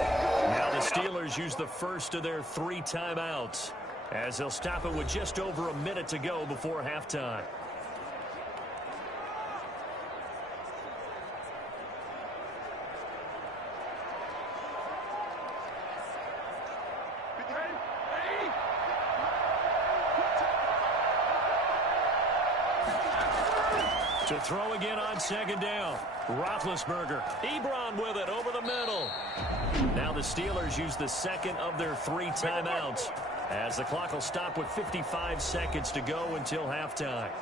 Now the Steelers use the first of their 3 timeouts, as they'll stop it with just over a minute to go before halftime. To throw again on second down. Roethlisberger. Ebron with it over the middle. Now the Steelers use the second of their 3 timeouts, as the clock will stop with 55 seconds to go until halftime.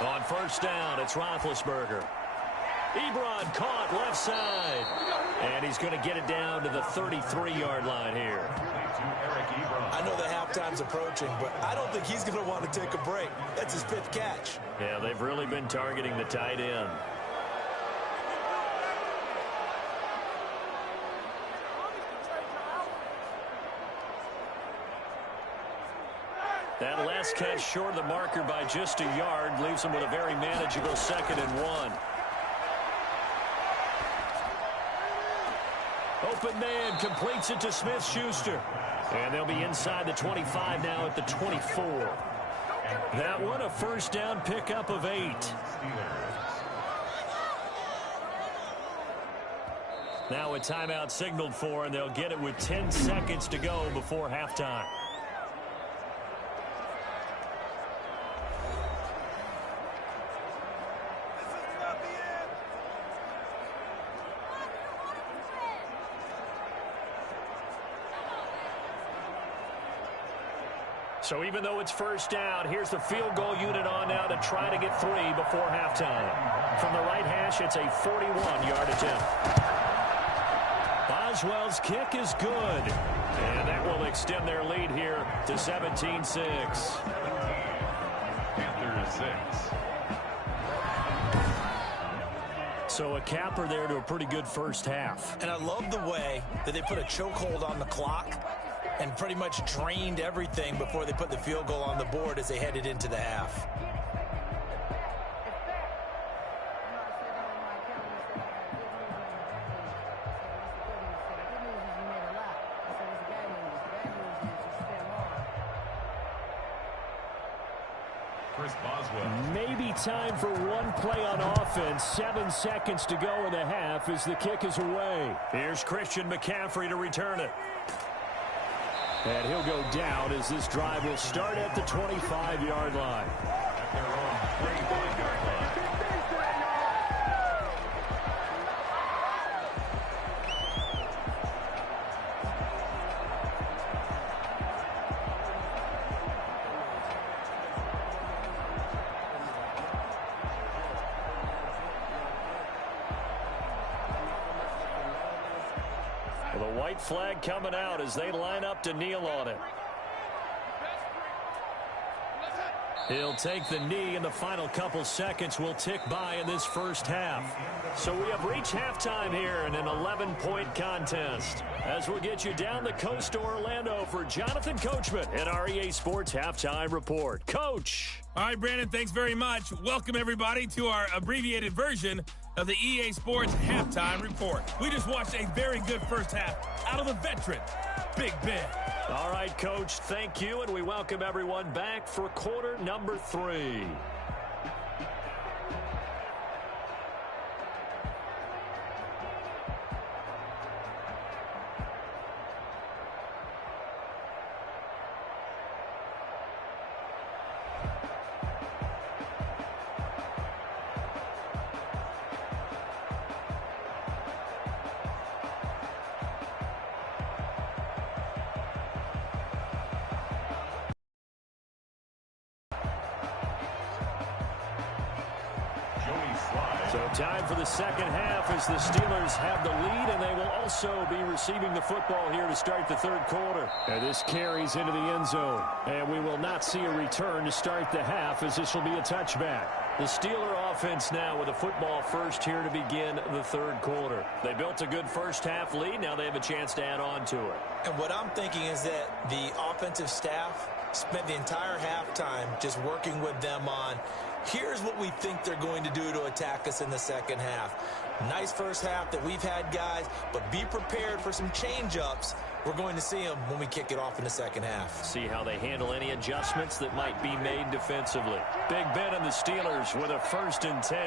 On first down, it's Roethlisberger. Ebron caught left side. And he's going to get it down to the 33-yard line here. I know the halftime's approaching, but I don't think he's going to want to take a break. That's his 5th catch. Yeah, they've really been targeting the tight end. That last catch short of the marker by just a yard leaves him with a very manageable 2nd and 1. Open man completes it to Smith-Schuster. And they'll be inside the 25 now at the 24. That one a first down pickup of 8. Now a timeout signaled for, and they'll get it with 10 seconds to go before halftime. So even though it's first down, here's the field goal unit on now to try to get 3 before halftime. From the right hash, it's a 41-yard attempt. Boswell's kick is good. And that will extend their lead here to 17-6. Panthers 6. So a capper there to a pretty good first half. And I love the way that they put a chokehold on the clock and pretty much drained everything before they put the field goal on the board as they headed into the half. Maybe time for one play on offense. 7 seconds to go in the half as the kick is away. Here's Christian McCaffrey to return it. And he'll go down as this drive will start at the 25-yard line. The white flag coming out as they line up to kneel on it. He'll take the knee, and the final couple seconds will tick by in this first half. So we have reached halftime here in an 11-point contest. As we'll get you down the coast to Orlando for Jonathan Coachman in our EA Sports Halftime Report. Coach. All right, Brandon, thanks very much. Welcome, everybody, to our abbreviated version of the EA Sports Halftime Report. We just watched a very good first half out of the veteran, Big Ben. All right, Coach, thank you, and we welcome everyone back for quarter number 3. So time for the second half as the Steelers have the lead, and they will also be receiving the football here to start the third quarter. And this carries into the end zone. And we will not see a return to start the half as this will be a touchback. The Steeler offense now with a football first here to begin the third quarter. They built a good first half lead. Now they have a chance to add on to it. And what I'm thinking is that the offensive staff spent the entire halftime just working with them on, here's what we think they're going to do to attack us in the second half. Nice first half that we've had, guys, but be prepared for some change-ups. We're going to see them when we kick it off in the second half. See how they handle any adjustments that might be made defensively. Big Ben and the Steelers with a 1st and 10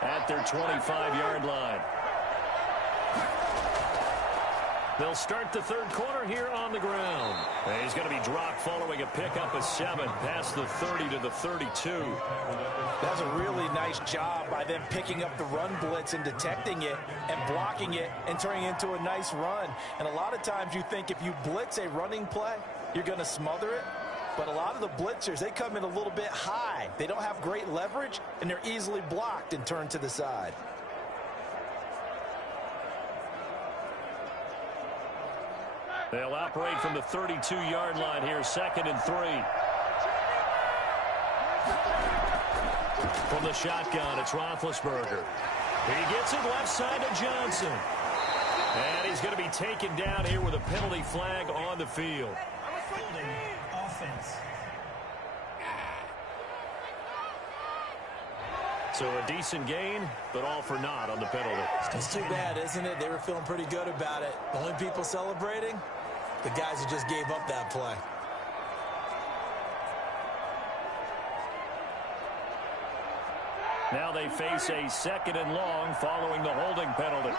at their 25-yard line. They'll start the third quarter here on the ground. And he's going to be dropped following a pickup of 7 past the 30 to the 32. That's a really nice job by them picking up the run blitz and detecting it and blocking it and turning it into a nice run. And a lot of times you think if you blitz a running play, you're going to smother it. But a lot of the blitzers, they come in a little bit high. They don't have great leverage, and they're easily blocked and turned to the side. They'll operate from the 32-yard line here, 2nd and 3. From the shotgun, it's Roethlisberger. He gets it left side to Johnson. And he's going to be taken down here with a penalty flag on the field. Offense. So a decent gain, but all for naught on the penalty. It's too bad, isn't it? They were feeling pretty good about it. The only people celebrating, the guys who just gave up that play. Now they face a 2nd and long following the holding penalty.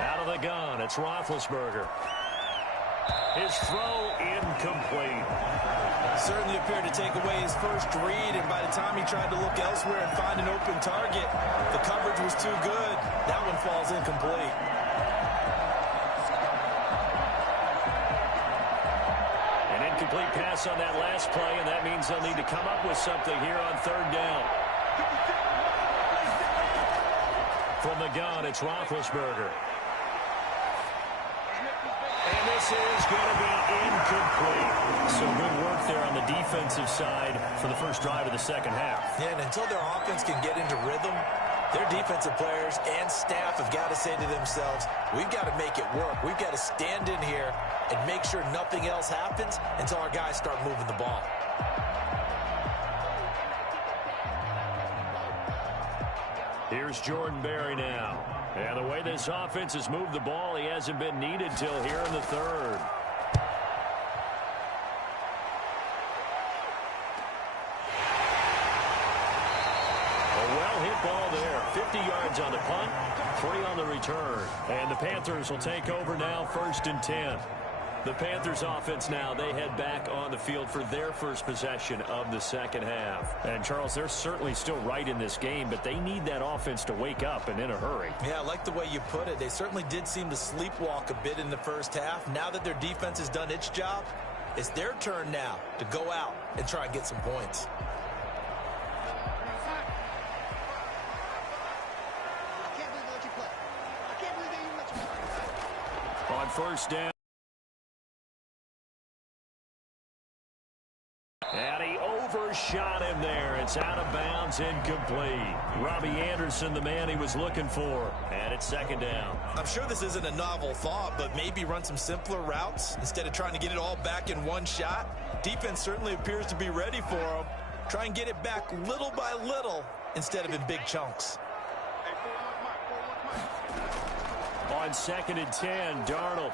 Out of the gun, it's Roethlisberger. His throw incomplete. Certainly appeared to take away his first read, and by the time he tried to look elsewhere and find an open target, the coverage was too good. That one falls incomplete. An incomplete pass on that last play, and that means they'll need to come up with something here on 3rd down. From the gun, it's Roethlisberger. And this is going to be incomplete. So good work there on the defensive side for the first drive of the second half. Yeah, and until their offense can get into rhythm, their defensive players and staff have got to say to themselves, we've got to make it work. We've got to stand in here and make sure nothing else happens until our guys start moving the ball. Here's Jordan Berry now. And the way this offense has moved the ball, he hasn't been needed till here in the third. A well-hit ball there. 50 yards on the punt, 3 on the return. And the Panthers will take over now, 1st and 10. The Panthers offense now, they head back on the field for their first possession of the second half. And, Charles, they're certainly still right in this game, but they need that offense to wake up and in a hurry. Yeah, I like the way you put it. They certainly did seem to sleepwalk a bit in the first half. Now that their defense has done its job, it's their turn now to go out and try and get some points. On 1st down. And he overshot him there. It's out of bounds, incomplete. Robbie Anderson, the man he was looking for. And it's 2nd down. I'm sure this isn't a novel thought, but maybe run some simpler routes instead of trying to get it all back in one shot. Defense certainly appears to be ready for him. Try and get it back little by little instead of in big chunks. On 2nd and 10, Darnold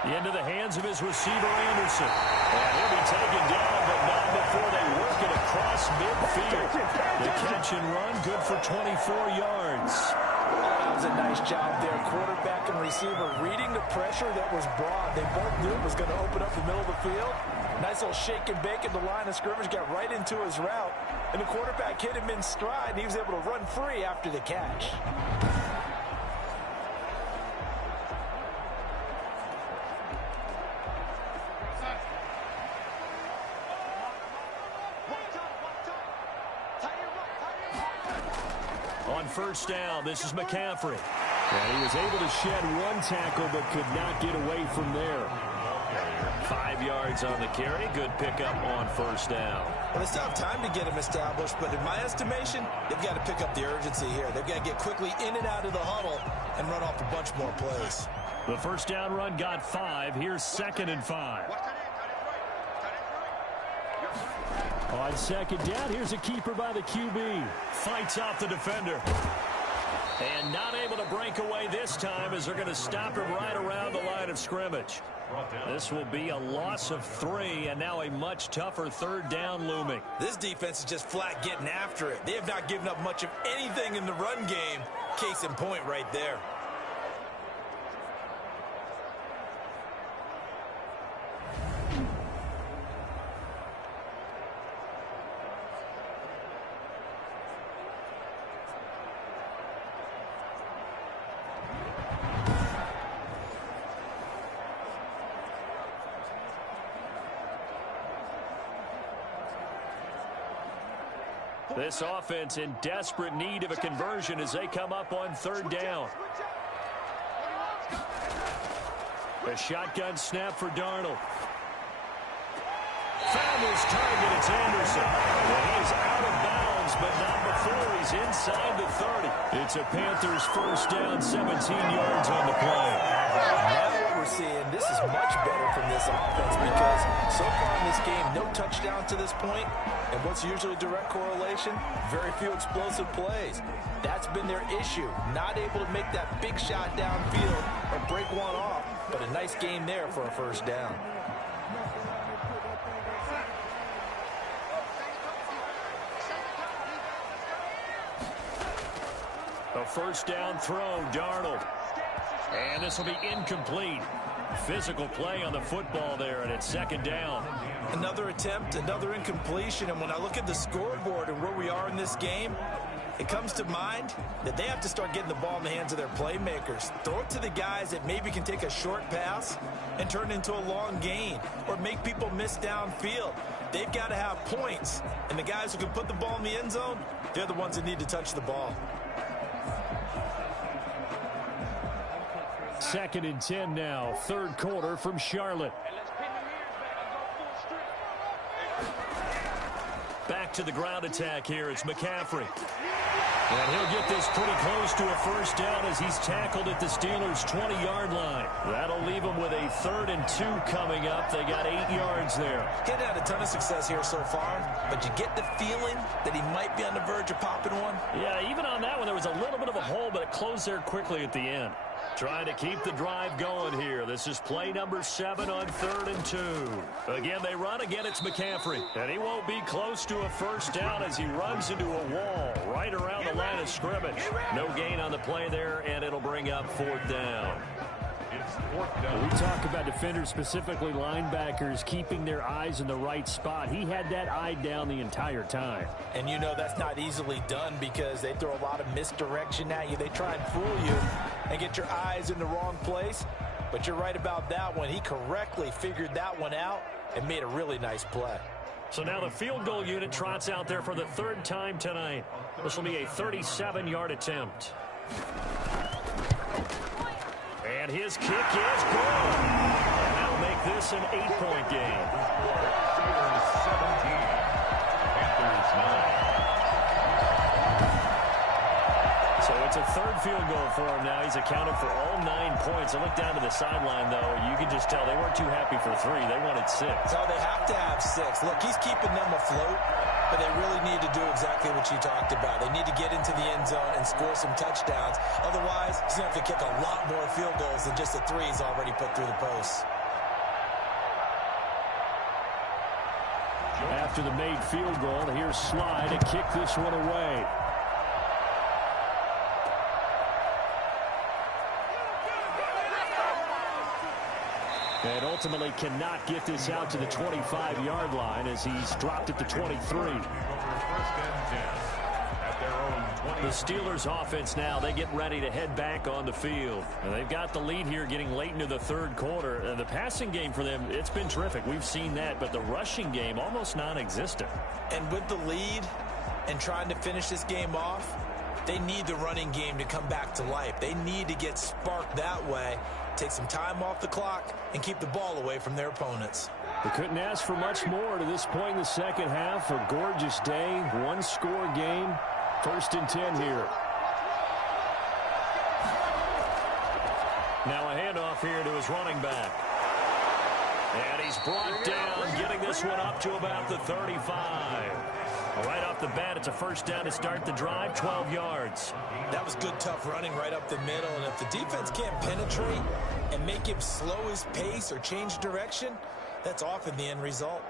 into the hands of his receiver, Anderson. And he'll be taken down, but not before they work it across midfield. The catch and run, good for 24 yards. That was a nice job there. Quarterback and receiver reading the pressure that was brought. They both knew it was going to open up the middle of the field. Nice little shake and bake at the line of scrimmage, got right into his route. And the quarterback hit him in stride, and he was able to run free after the catch. On 1st down, this is McCaffrey. And he was able to shed one tackle but could not get away from there. 5 5 yards on the carry. Good pickup on first down. Well, they still have time to get him established, but in my estimation, they've got to pick up the urgency here. They've got to get quickly in and out of the huddle and run off a bunch more plays. The first down run got 5. Here's 2nd and 5. On 2nd down, here's a keeper by the QB. Fights off the defender. And not able to break away this time as they're going to stop him right around the line of scrimmage. This will be a loss of 3, and now a much tougher 3rd down looming. This defense is just flat getting after it. They have not given up much of anything in the run game. Case in point right there. This offense in desperate need of a conversion as they come up on 3rd down. A shotgun snap for Darnold. Found his target. It's Anderson. And he is out of bounds, but not before he's inside the 30. It's a Panthers first down, 17 yards on the play. Now what we're seeing, this is much better from this offense because so far in this game, no touchdown to this point. And what's usually direct correlation? Very few explosive plays. That's been their issue. Not able to make that big shot downfield or break one off, but a nice game there for a first down. A first down throw, Darnold. And this will be incomplete. Physical play on the football there, and it's 2nd down. Another attempt, another incompletion, and when I look at the scoreboard and where we are in this game, it comes to mind that they have to start getting the ball in the hands of their playmakers. Throw it to the guys that maybe can take a short pass and turn it into a long gain or make people miss downfield. They've got to have points, and the guys who can put the ball in the end zone, they're the ones that need to touch the ball. 2nd and 10 now, 3rd quarter from Charlotte. Back to the ground attack here. It's McCaffrey. And he'll get this pretty close to a first down as he's tackled at the Steelers' 20-yard line. That'll leave them with a 3rd and 2 coming up. They got 8 yards there. He's had a ton of success here so far, but you get the feeling that he might be on the verge of popping one. Yeah, even on that one, there was a little bit of a hole, but it closed there quickly at the end. Trying to keep the drive going here. This is play number 7 on 3rd and 2. Again, they run. Again, it's McCaffrey. And he won't be close to a first down as he runs into a wall right around the line of scrimmage. No gain on the play there, and it'll bring up 4th down. We talk about defenders, specifically linebackers, keeping their eyes in the right spot. He had that eye down the entire time. And you know that's not easily done because they throw a lot of misdirection at you. They try and fool you and get your eyes in the wrong place. But you're right about that one. He correctly figured that one out and made a really nice play. So now the field goal unit trots out there for the 3rd time tonight. This will be a 37-yard attempt. And his kick is good. And that'll make this an 8-point game. So it's a 3rd field goal for him now. He's accounted for all 9 points. I look down to the sideline, though. You can just tell they weren't too happy for 3. They wanted 6. No, they have to have 6. Look, he's keeping them afloat, but they really need to do exactly what you talked about. They need to get into the end zone and score some touchdowns. Otherwise, he's going to have to kick a lot more field goals than just the 3 he's already put through the posts. After the made field goal, here's Sly to kick this one away. And ultimately cannot get this out to the 25-yard line as he's dropped at the 23. The Steelers offense now, they get ready to head back on the field. And they've got the lead here getting late into the 3rd quarter. The passing game for them, it's been terrific. We've seen that, but the rushing game almost non-existent. And with the lead and trying to finish this game off, they need the running game to come back to life. They need to get sparked that way, take some time off the clock, and keep the ball away from their opponents. They couldn't ask for much more to this point in the second half. A gorgeous day, one-score game. 1st and 10 here. Now a handoff here to his running back. And he's brought down, getting this one up to about the 35. Right off the bat, it's a 1st down to start the drive, 12 yards. That was good, tough running right up the middle. And if the defense can't penetrate and make him slow his pace or change direction, that's often the end result.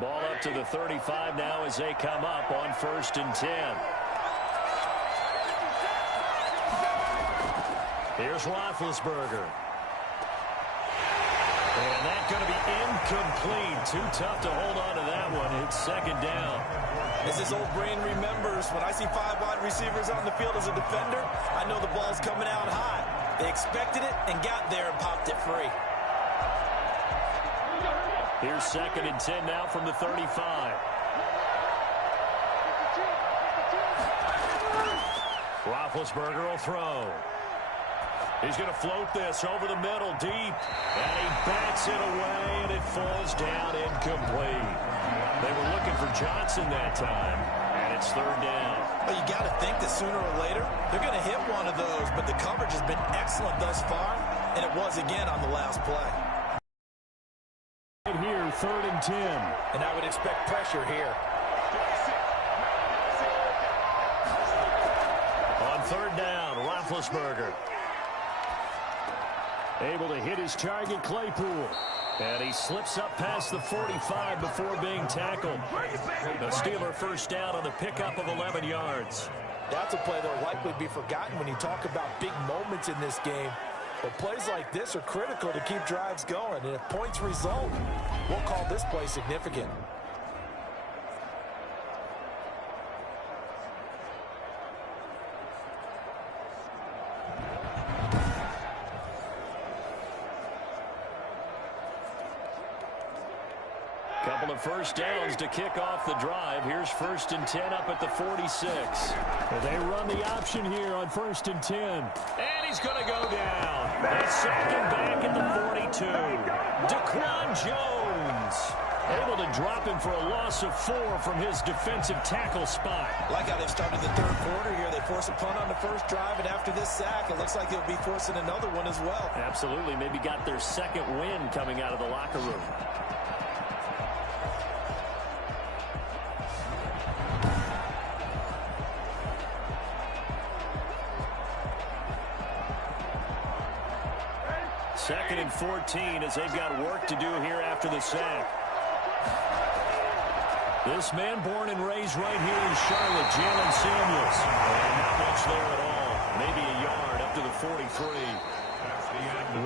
Ball up to the 35 now as they come up on 1st and 10. Here's Roethlisberger. And that's going to be incomplete. Too tough to hold on to that one. It's 2nd down. As his old brain remembers, when I see 5 wide receivers on the field as a defender, I know the ball's coming out high. They expected it and got there and popped it free. Here's 2nd and 10 now from the 35. Roethlisberger will throw. He's going to float this over the middle deep. And he backs it away, and it falls down incomplete. They were looking for Johnson that time, and it's 3rd down. Well, you got to think that sooner or later they're going to hit one of those, but the coverage has been excellent thus far, and it was again on the last play. Right here, 3rd and 10. And I would expect pressure here. On 3rd down, Roethlisberger. Able to hit his target, Claypool. And he slips up past the 45 before being tackled. The Steeler 1st down on the pickup of 11 yards. That's a play that will likely be forgotten when you talk about big moments in this game. But plays like this are critical to keep drives going. And if points result, we'll call this play significant. Couple of 1st downs to kick off the drive. Here's 1st and 10 up at the 46. They run the option here on 1st and 10. And he's going to go down. They sack him back at the 42. Daquan Jones able to drop him for a loss of 4 from his defensive tackle spot. Like how they've started the 3rd quarter here. They force a punt on the 1st drive, and after this sack, it looks like they'll be forcing another one as well. Absolutely. Maybe got their 2nd win coming out of the locker room. Second and 14 as they've got work to do here after the sack. This man born and raised right here in Charlotte, Jalen Samuels. And not much there at all. Maybe a yard up to the 43.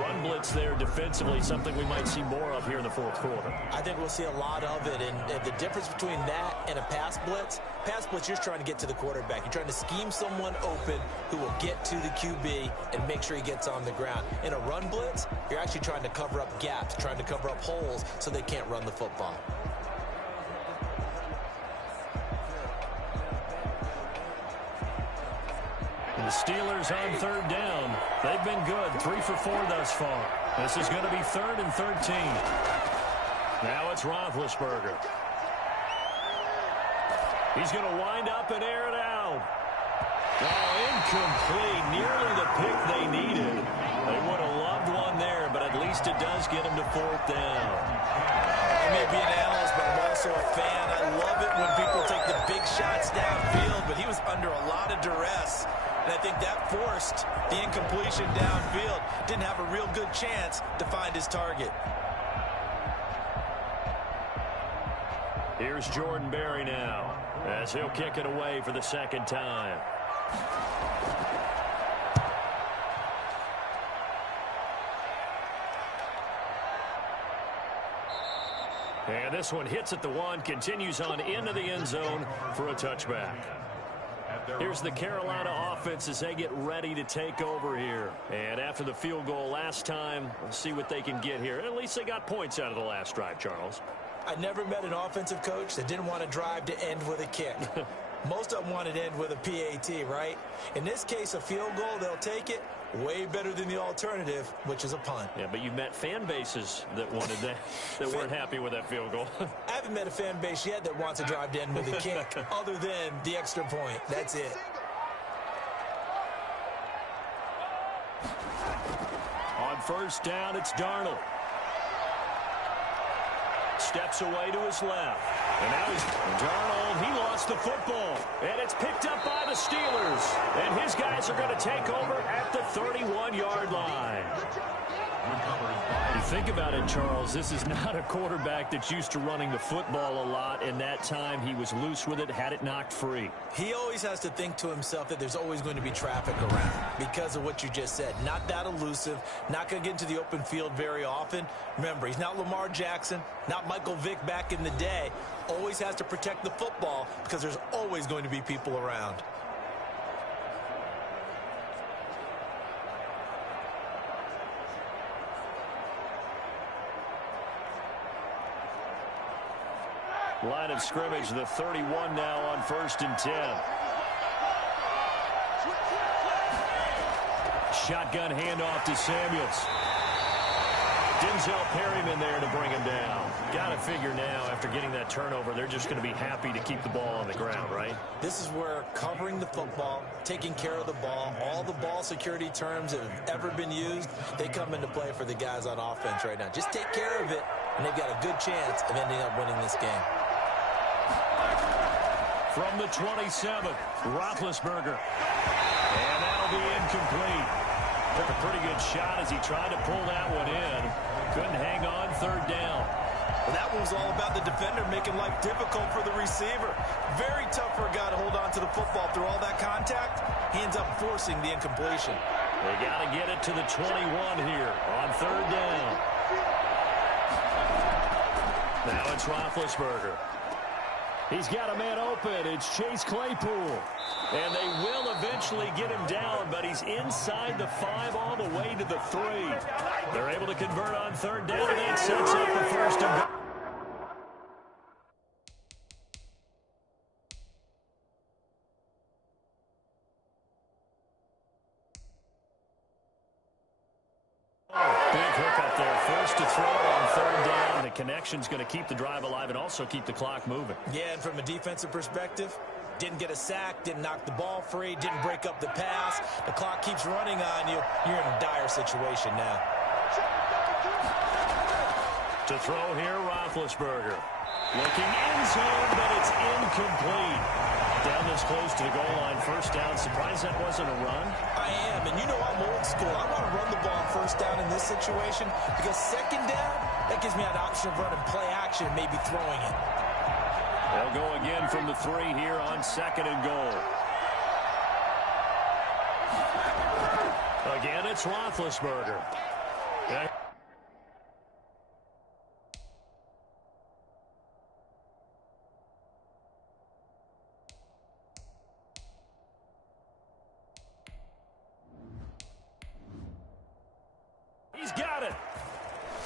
Run blitz there defensively, something we might see more of here in the 4th quarter. I think we'll see a lot of it, and the difference between that and a pass blitz, you're trying to get to the quarterback. You're trying to scheme someone open who will get to the QB and make sure he gets on the ground. In a run blitz, you're actually trying to cover up gaps, trying to cover up holes so they can't run the football. The Steelers on 3rd down. They've been good, 3 for 4 thus far. This is going to be 3rd and 13. Now it's Roethlisberger. He's going to wind up and air it out. Oh, incomplete. Nearly the pick they needed. They would have loved one there, but at least it does get him to 4th down. I may be an analyst, but I'm also a fan. I love it when people take the big shots downfield, but he was under a lot of duress. And I think that forced the incompletion downfield. Didn't have a real good chance to find his target. Here's Jordan Berry now as he'll kick it away for the 2nd time. And this one hits at the 1, continues on into the end zone for a touchback. Here's the Carolina offense as they get ready to take over here. And after the field goal last time, we'll see what they can get here. At least they got points out of the last drive, Charles. I never met an offensive coach that didn't want to drive to end with a kick. Most of them wanted to end with a PAT, right? In this case, a field goal, they'll take it. Way better than the alternative, which is a punt. Yeah, but you've met fan bases that wanted that, that weren't happy with that field goal. I haven't met a fan base yet that wants to drive to end with a kick, other than the extra point. That's it. On first down, it's Darnold. Steps away to his left. And now he's Darnold. He lost the football. And it's picked up by the Steelers. And his guys are going to take over at the 31-yard line. You think about it, Charles, this is not a quarterback that's used to running the football a lot. In that time, he was loose with it, had it knocked free. He always has to think to himself that there's always going to be traffic around because of what you just said. Not that elusive, not going to get into the open field very often. Remember, he's not Lamar Jackson, not Michael Vick back in the day. Always has to protect the football because there's always going to be people around. Line of scrimmage, the 31 now on 1st and 10. Shotgun handoff to Samuels. Denzel Perryman there to bring him down. Got to figure now, after getting that turnover, they're just going to be happy to keep the ball on the ground, right? This is where covering the football, taking care of the ball, all the ball security terms that have ever been used, they come into play for the guys on offense right now. Just take care of it, and they've got a good chance of ending up winning this game. From the 27th, Roethlisberger. And that'll be incomplete. Took a pretty good shot as he tried to pull that one in. Couldn't hang on, 3rd down. Well, that one was all about the defender making life difficult for the receiver. Very tough for a guy to hold on to the football through all that contact. He ends up forcing the incompletion. They got to get it to the 21 here on 3rd down. Now it's Roethlisberger. He's got a man open. It's Chase Claypool. And they will eventually get him down, but he's inside the 5 all the way to the 3. They're able to convert on 3rd down, and that sets up the 1st and goal. Big hook up there. First to throw on 3rd down. The connection's going to keep the drive alive and also keep the clock moving. Yeah, and from a defensive perspective, didn't get a sack, didn't knock the ball free, didn't break up the pass. The clock keeps running on you. You're in a dire situation now. To throw here, Roethlisberger. Looking end zone, but it's incomplete. Down this close to the goal line, 1st down. Surprised that wasn't a run? I am, and you know I'm old school. I want to run the ball on 1st down in this situation because 2nd down, that gives me an option of running play action, maybe throwing it. They'll go again from the 3 here on 2nd and goal. Again, it's Roethlisberger. Okay. He's got it.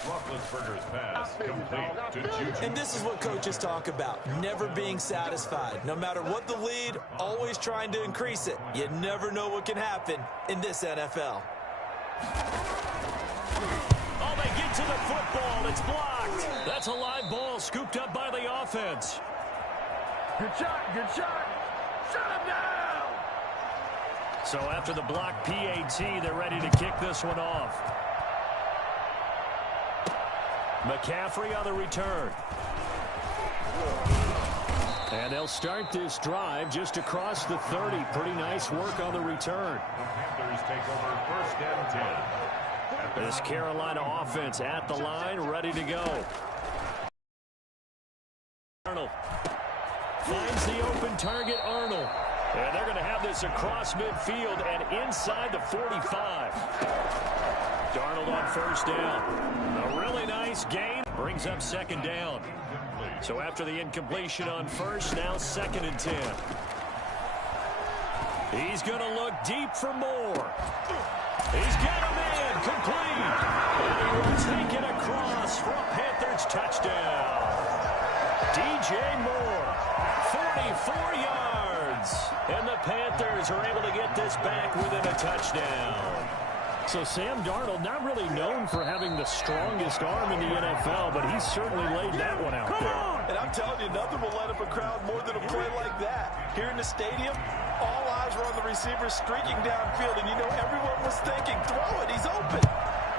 Roethlisberger's pass complete to Juju. And this is what coaches talk about, never being satisfied. No matter what the lead, always trying to increase it. You never know what can happen in this NFL. Oh, they get to the football. It's blocked. That's a live ball scooped up by the offense. Good shot, good shot. Shut him down. So after the block PAT, they're ready to kick this one off. McCaffrey on the return. And they'll start this drive just across the 30. Pretty nice work on the return. The Panthers take over 1st and 10. This Carolina offense at the line, ready to go. Arnold finds the open target, Arnold. And they're going to have this across midfield and inside the 45. Darnold on 1st down. A really nice gain. Brings up 2nd down. So after the incompletion on 1st, now 2nd and 10. He's going to look deep for more. He's got him in, complete. And he will take it across for a Panthers touchdown. DJ Moore, 44 yards. And the Panthers are able to get this back within a touchdown. So Sam Darnold, not really known for having the strongest arm in the NFL, but he's certainly laid that one out there. And I'm telling you, nothing will light up a crowd more than a play like that. Here in the stadium, all eyes were on the receiver streaking downfield, and you know everyone was thinking, throw it, he's open.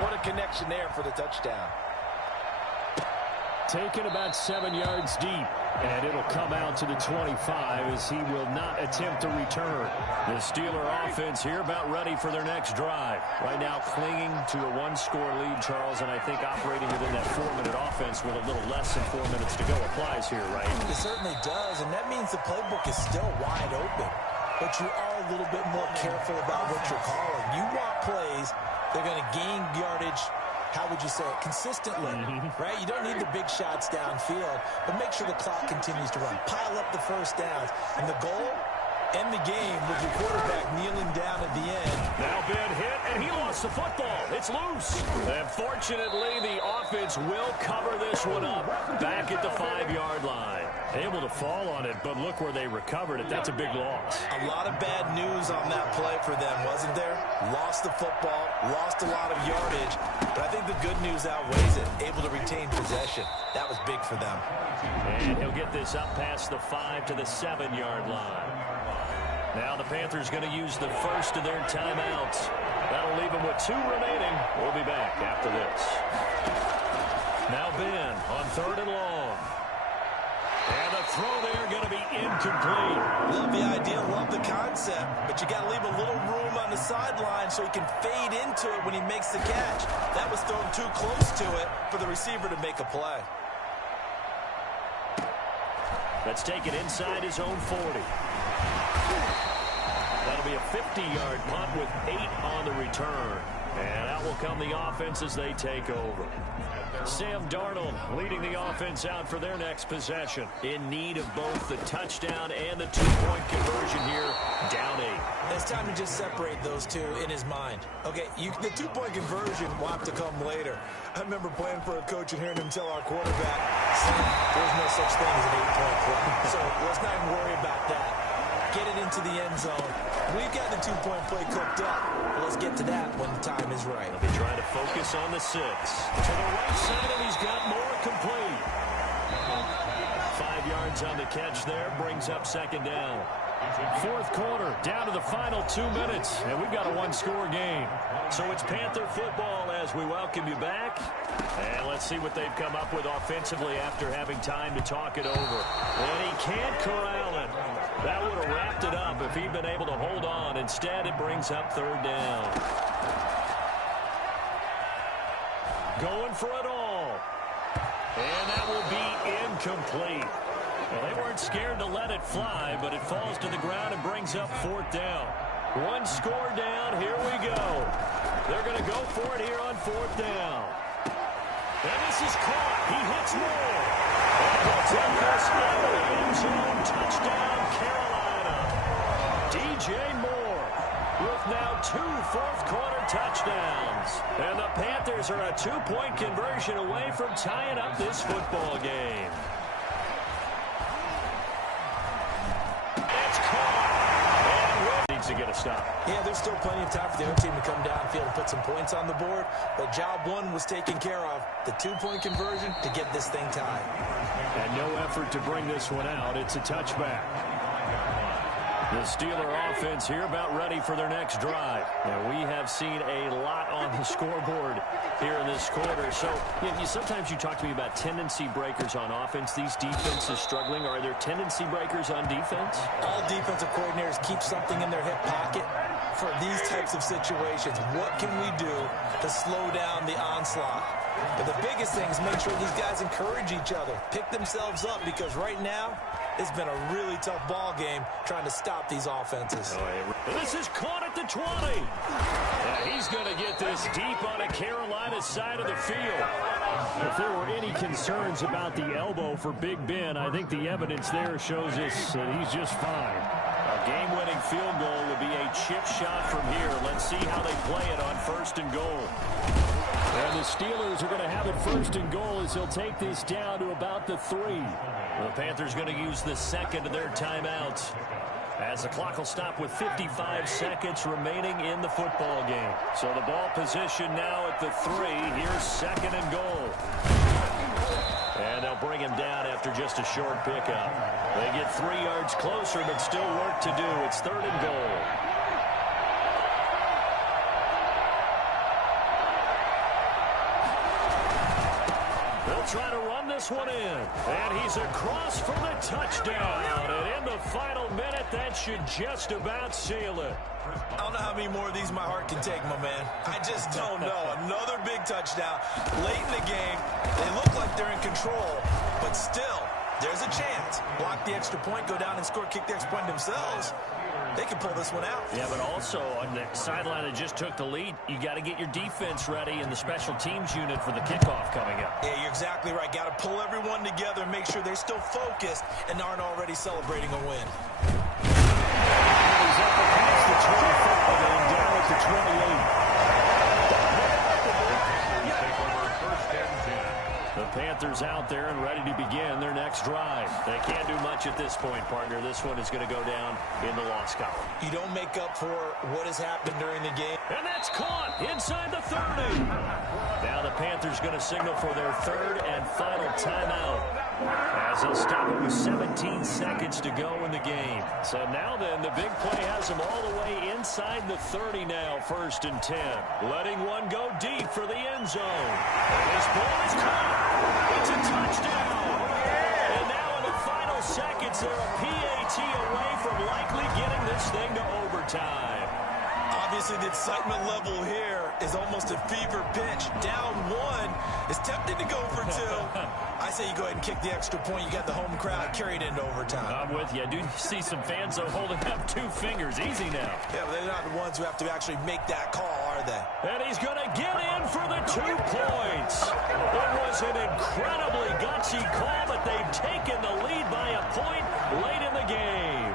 What a connection there for the touchdown. Taken about 7 yards deep, and it'll come out to the 25 as he will not attempt to return. The Steeler offense here about ready for their next drive. Right now clinging to a one-score lead, Charles, and I think operating within that 4-minute offense with a little less than 4 minutes to go applies here, right? It certainly does, and that means the playbook is still wide open. But you are a little bit more careful about what you're calling. You want plays that are going to gain yardage, how would you say it, consistently, right? You don't need the big shots downfield, but make sure the clock continues to run. Pile up the first downs. And the goal, end the game with your quarterback kneeling down at the end. Now Ben hit, and he lost the football. It's loose. And fortunately, the offense will cover this one up back at the 5-yard line. Able to fall on it, but look where they recovered it. That's a big loss. A lot of bad news on that play for them, wasn't there? Lost the football, lost a lot of yardage, but I think the good news outweighs it. Able to retain possession. That was big for them. And he'll get this up past the 5 to the 7-yard line. Now the Panthers going to use the first of their timeouts. That'll leave them with 2 remaining. We'll be back after this. Now Ben on 3rd and long. And the throw there going to be incomplete. Love the idea, love the concept, but you got to leave a little room on the sideline so he can fade into it when he makes the catch. That was thrown too close to it for the receiver to make a play. Let's take it inside his own 40. That'll be a 50-yard punt with 8 on the return. And out will come the offense as they take over. Sam Darnold leading the offense out for their next possession. In need of both the touchdown and the 2-point conversion here, down 8. It's time to just separate those two in his mind. Okay, the 2-point conversion will have to come later. I remember playing for a coach and hearing him tell our quarterback, "Sam, there's no such thing as an 8-point play." So let's not even worry about that. Get it into the end zone. We've got the 2-point play cooked up. Well, let's get to that when the time is right. They'll be trying to focus on the 6. To the right side, and he's got more complete. 5 yards on the catch there. Brings up 2nd down. 4th quarter, down to the final 2 minutes, and we've got a 1-score game. So it's Panther football as we welcome you back. And let's see what they've come up with offensively after having time to talk it over. And he can't corral it. That would have wrapped it up if he'd been able to hold on. Instead, it brings up 3rd down. Going for it all. And that will be incomplete. Well, they weren't scared to let it fly, but it falls to the ground and brings up 4th down. 1 score down. Here we go. They're going to go for it here on 4th down. And this is caught. He hits more. And he'll take this out of the end zone. Touchdown, Carolina. DJ Moore with now 2 fourth-quarter touchdowns. And the Panthers are a 2-point conversion away from tying up this football game. To get a stop. Yeah, there's still plenty of time for the other team to come downfield and put some points on the board, but job 1 was taken care of. The 2-point conversion to get this thing tied. And no effort to bring this one out. It's a touchback. The Steeler offense here about ready for their next drive. Now, we have seen a lot on the scoreboard here in this quarter. So, sometimes you talk to me about tendency breakers on offense. These defenses struggling. Are there tendency breakers on defense? All defensive coordinators keep something in their hip pocket for these types of situations. What can we do to slow down the onslaught? But the biggest thing is make sure these guys encourage each other, pick themselves up, because right now, it's been a really tough ball game trying to stop these offenses. This is caught at the 20. Yeah, he's going to get this deep on a Carolina side of the field. If there were any concerns about the elbow for Big Ben, I think the evidence there shows us that he's just fine. Game-winning field goal would be a chip shot from here. Let's see how they play it on 1st and goal. And the Steelers are going to have it 1st and goal as he'll take this down to about the 3. The Panthers going to use the 2nd of their timeouts, as the clock will stop with 55 seconds remaining in the football game. So the ball position now at the 3. Here's 2nd and goal. And they'll bring him down after just a short pickup. They get 3 yards closer, but still work to do. It's 3rd and goal. They'll try to run this one in. And he's across for the touchdown. And in the final minute, that should just about seal it. I don't know how many more of these my heart can take, my man. I just don't know. Another big touchdown late in the game. They look like they're in control, but still, there's a chance. Block the extra point, go down and score, kick the extra point themselves. They can pull this one out. Yeah, but also on the sideline that just took the lead, you got to get your defense ready and the special teams unit for the kickoff coming up. Yeah, you're exactly right. Got to pull everyone together and make sure they're still focused and aren't already celebrating a win. He's up across the 25 and down at the 28. The Panthers out there and ready to begin their next drive. They can't do much at this point, partner. This one is going to go down in the loss column. You don't make up for what has happened during the game. And that's caught inside the 30. Now the Panthers going to signal for their 3rd and final timeout, as they'll stop it with 17 seconds to go in the game. So now then, the big play has them all the way inside the 30 now, 1st and 10. Letting one go deep for the end zone. This ball is caught. It's a touchdown. And now in the final seconds, they're a PAT away from likely getting this thing to overtime. Obviously, the excitement level here is almost a fever pitch. Down 1 is tempted to go for 2. I say you go ahead and kick the extra point. You got the home crowd carried into overtime. I'm with you. I do see some fans, though, holding up 2 fingers. Easy now. Yeah, but they're not the ones who have to actually make that call, are they? And he's going to get in for the 2 points. It was an incredibly gutsy call, but they've taken the lead by a point late in the game.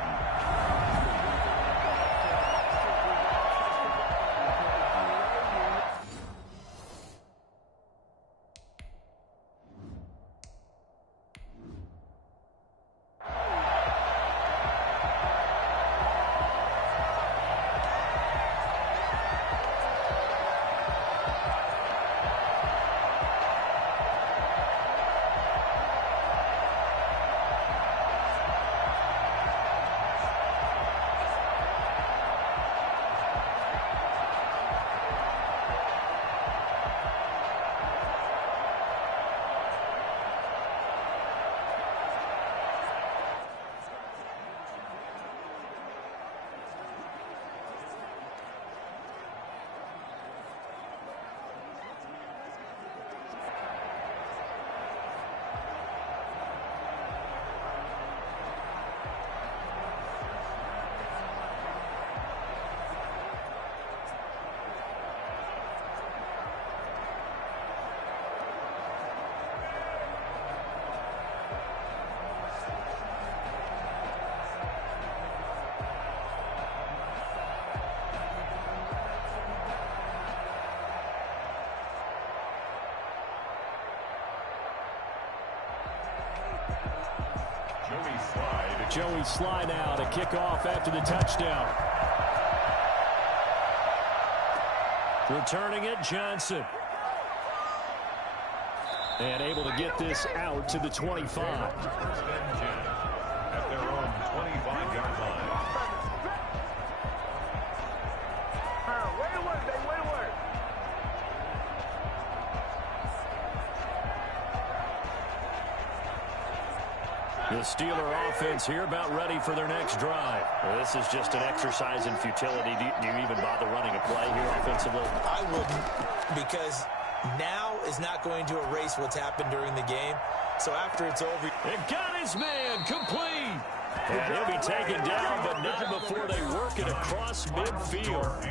Joey Sly now to kick off after the touchdown. Returning it, Johnson. And able to get this out to the 25. At their own 25-yard line. Way to work, baby, way to work. The Steeler offense here about ready for their next drive. Well, this is just an exercise in futility. Do you even bother running a play here offensively? I wouldn't, because now is not going to erase what's happened during the game. So after it's over... It got his man complete. And he'll be taken down, but not before they work it across midfield.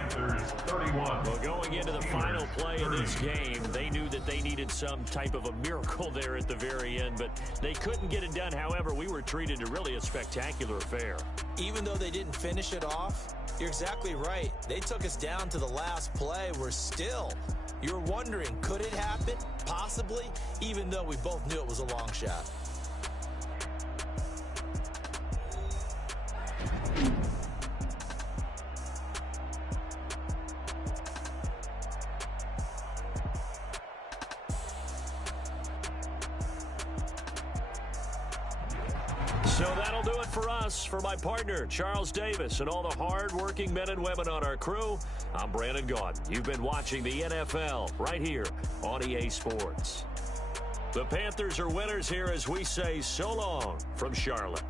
Well, going into the final play of this game, they knew that they needed some type of a miracle there at the very end, but they couldn't get it done. However, we were treated to really a spectacular affair. Even though they didn't and finish it off, you're exactly right. They took us down to the last play. You're wondering, could it happen? Possibly, even though we both knew it was a long shot. So that'll do it for us. For my partner, Charles Davis, and all the hard-working men and women on our crew, I'm Brandon Gaudin. You've been watching the NFL right here on EA Sports. The Panthers are winners here as we say so long from Charlotte.